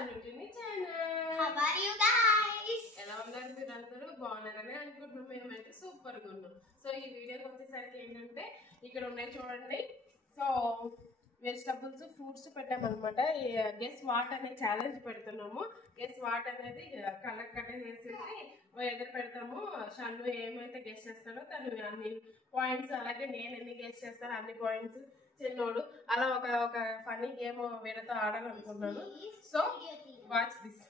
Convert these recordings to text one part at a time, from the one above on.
షన్నుటిని channel. How are you guys? ఎలా ఉన్నారు మీరు అందరూ? బాగున్నారని అనుకుంటున్నాం. మేమైతే సూపర్ గా ఉన్నాం. సో ఈ వీడియోకి వచ్చేసరికి ఏంటంటే ఇక్కడ ఉన్నాయి చూడండి. సో వెజిటబుల్స్ ఫ్రూట్స్ పెట్టామన్నమాట. గెస్ వాట్ అనే ఛాలెంజ్ పెడుతున్నాము. గెస్ వాట్ అనేది కళ్ళకి కట్టేసేసి ఎదురు పెడతాము. షన్ను ఏమైతే గెస్ చేస్తాడో తను అన్ని పాయింట్స్, అలాగే నేను ఎన్ని గెస్ చేస్తాను అన్ని పాయింట్స్, చిన్నోడు అలా ఒక ఫన్నీ గేమ్ వీళ్ళతో ఆడాలనుకున్నాను. So watch this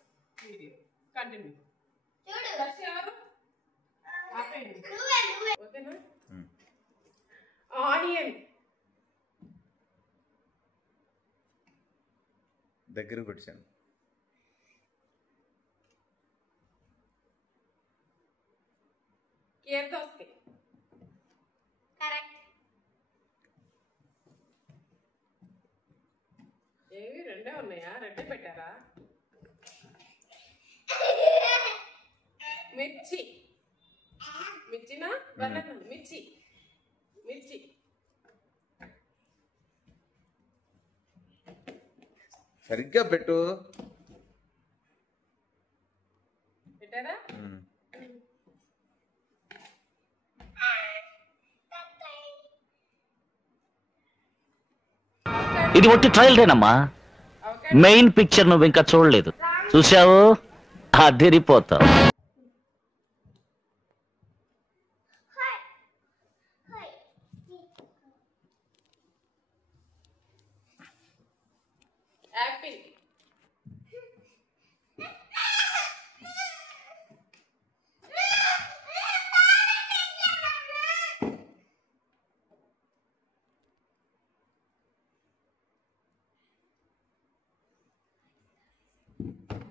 video continue. First ఎవరు ఆపేయండి, ఓకేనా? ఆనియన్ దగ్గర కొట్టాను. కీరదోసకాయ కరెక్ట్. ఏవి రెండే ఉన్నాయా? రెండే పెట్టారా? మిర్చి, మిర్చినా వెళ్ళను. మిర్చి మిర్చి సరిగ్గా పెట్టు. పెట్టారా? ఇది ఒట్టి ట్రయల్దేనమ్మా. మెయిన్ పిక్చర్ నువ్వు ఇంకా చూడలేదు. చూసావు అదిరిపోతావు. యాపిల్,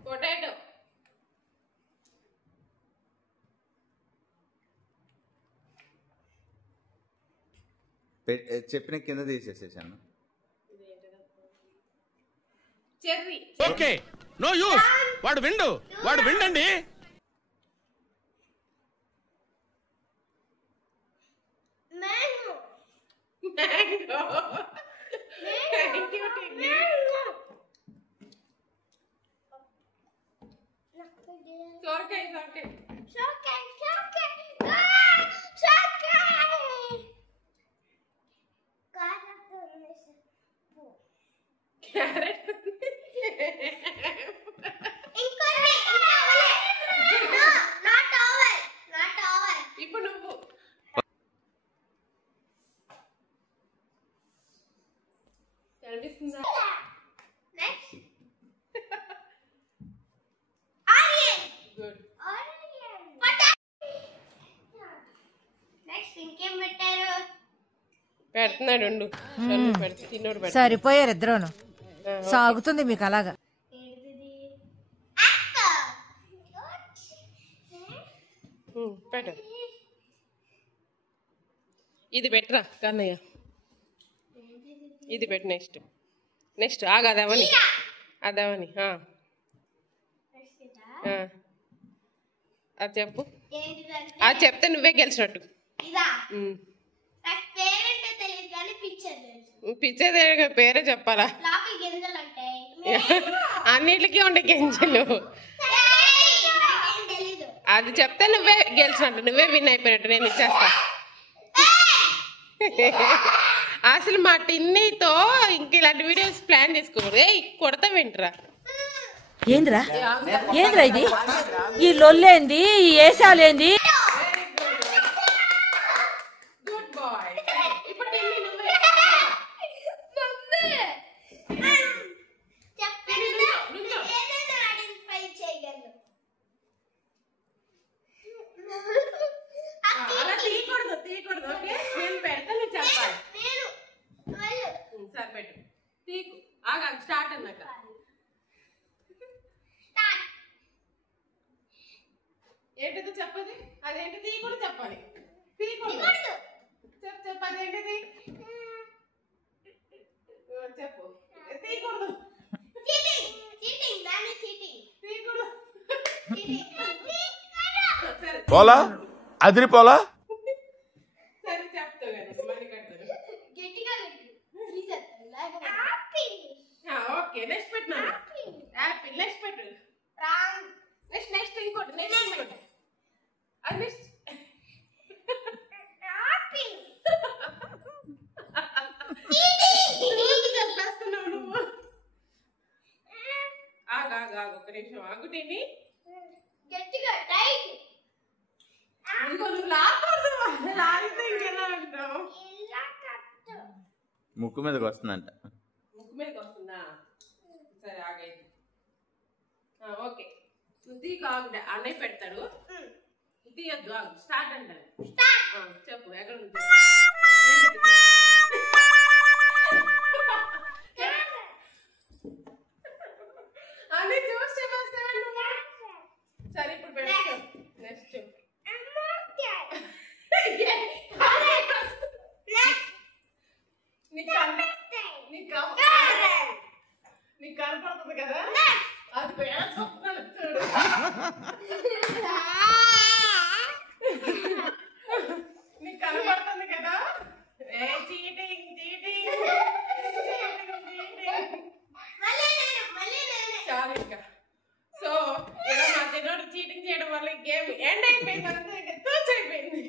పొటాటో, చెప్పిన కింద తీసేసేసాను. చెర్రీ. Okay no use. వాడు విండండి. Mango mango. Thank you Tinni. సొరకాయ, సొరకాయ, షోకాయ్ షోకాయ్ క్యారెట్, ఇంకొన్ని నాట్ ఓవర్. ఇప్పుడు నువ్వు కనిపిస్తుందా? Next onion. గుడ్. నెక్స్ట్ ఇంకేం పెట్టారు? పెడుతున్నాడు ఉండు. పెడితే తిన్నోడు పెడతాడు. సరిపోయారు ఇద్దరును. సాగుతుంది మీకు అలాగా. పెట్ట ఇది పెట్టరా కన్నయ్య. ఇది పెట్టు. నెక్స్ట్ ఆగు. అదవని అది చెప్పు. అది చెప్తే నువ్వే గెలిచినట్టు. ఇదా నాకు పేరేంటో తెలియదు కానీ పిక్చర్ తెలుసు. పిచ్చేదే పేరే చెప్పాలా? లోపల గింజలు ఉంటాయి. అన్నిటికీ ఉండే గింజలు. నాకేం తెలీదు. అది చెప్తే నువ్వే గెలిచినట్టు, నువ్వే విన్ అయిపోయినట్టు. నేను ఇచ్చేస్తా. అసలు మా టిన్నీతో ఇంక ఇలాంటి వీడియోస్ ప్లాన్ చేసుకోకూడదు. కొడతా వింటరా. ఏంద్రా ఇది? ఈ లొల్లేంది? ఈ ఏసాలేంది? Good bye. ఇప్పుడు టిన్నీ నువ్వే. ఏదైనా ఐడెంటిఫై చేయగలను. అలా తీయకూడదు. ఓకే, నేను పెడతా, నువ్వు చెప్పాలి. సరే పెట్టు. తీకు. ఆగా స్టార్ట్ అన్నాక ఏంటిది చెప్పది? అదేంటి తీయకూడదు చెప్పాలి. తీయకూడదు. చెప్పు అదేంటిది చెప్పు. తీయకూడదు. పోలా అదిరిపోలా. సరే చెప్తావు కదా మళ్ళీ కడతారు. గట్టిగా ఓకే నెక్స్ట్ పెట్టినా. యాపిల్ నెక్స్ట్ పెట్టు రాంగ్. నెక్స్ట్ ఇంకోటి అది నెక్స్ట్ యాపిల్. చెప్పేస్తున్నావు నువ్వు. ఆగు ఒక నిమిషం ఆగుటీని. గట్టిగా టైట్. ఇంకో నువ్వు లాగకూడదు, లాగితే ఇంకెలా అంటావు. ఇలా కట్టు. ముక్కు మీదకి వస్తుందంట. ముక్కు మీదకి వస్తుందా? సరే ఆగైతే. ఓకే తీకు ఆగు, అన్నయ్య పెడతాడు. తీయద్దు, ఆగు. స్టార్ట్ అంటారు. చెప్పు ఎక్కడ ఉంది అన్నీ చూసి చెప్పేస్తావు నువ్వు. సరే ఇప్పుడు పెట్టు. నెక్స్ట్ నీకు కనపడుతుంది కదా, అది పేడ చూస్తున్నాడు చూడు. నీకు కనపడుతుంది కదా. చీటింగ్ చాలు ఇంకా. సో ఇలా మా చిన్నోడు చీటింగ్ చేయడం వల్ల గేమ్ ఎండ్ అయిపోయింది, తూచ్ అయిపోయింది.